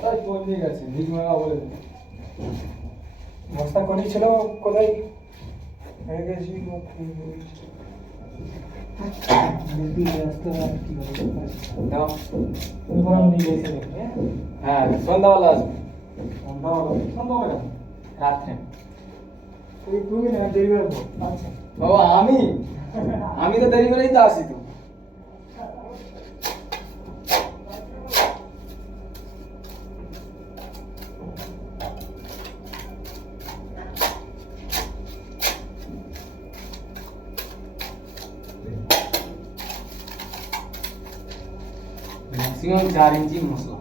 কোথায় পৌঁছে গেছে নিজমালা বলে দিন। বস্তা কোনি ছিল কোথায় হয়ে গেছি দাও নিয়ে গেছে। হ্যাঁ সন্ধ্যাবেলা আসবে। সন্ধ্যাবেলা রাত্রে তুমি না দেরি করে। আচ্ছা ও আমি আমি তো দেরি করেই তো আসি। তো मैक्सिमम 4 इंची मसला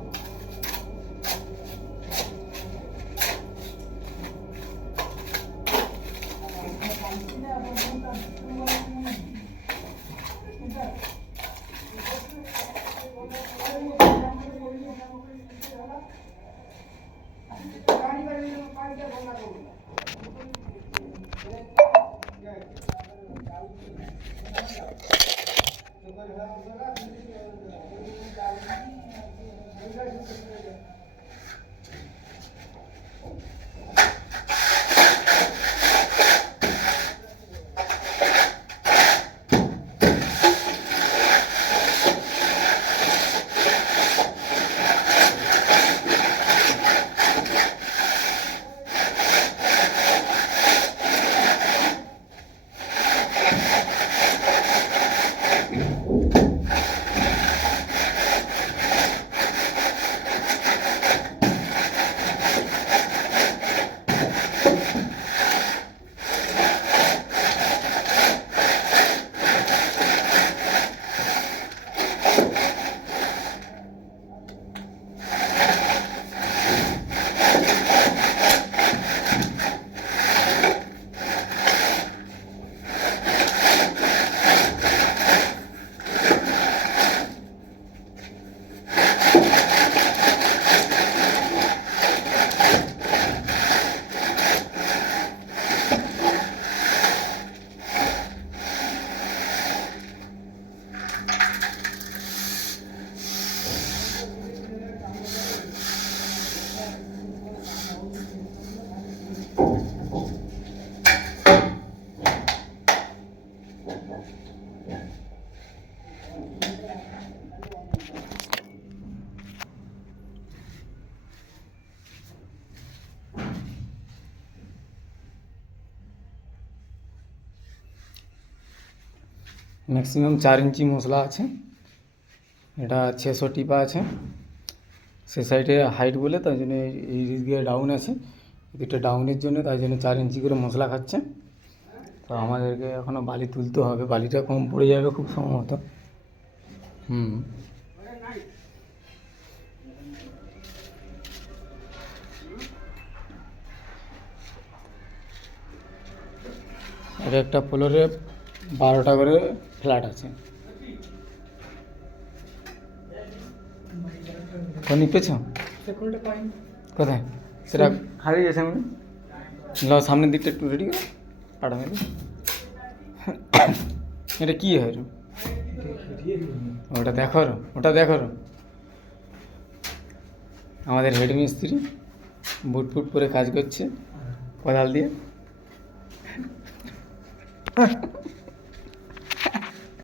मैक्सिमम 4 इंची मसला আছে এটা 600 টিপা আছে সে সাইডে হাইট বলে তাই জন্য এই দিকে ডাউন আছে এটা ডাউনের জন্য তাই জন্য 4 ইঞ্চি করে মশলা খাচ্ছে তো আমাদেরকে এখনো বালি তুলতে হবে বালিটা কম পড়ে যাবে খুব সম্ভবত আর একটা ফ্লোরে 12টা করে ফ্ল্যাট আছে কোন পেছ কোথায় সেটা হারিয়ে গেছে আমি সামনের দিকটা একটু রেডি করে পাঠাবে এটা কী হয় ওটা দেখো আমাদের হেড মিস্ত্রি বুট ফুট পরে কাজ করছে কোদাল দিয়ে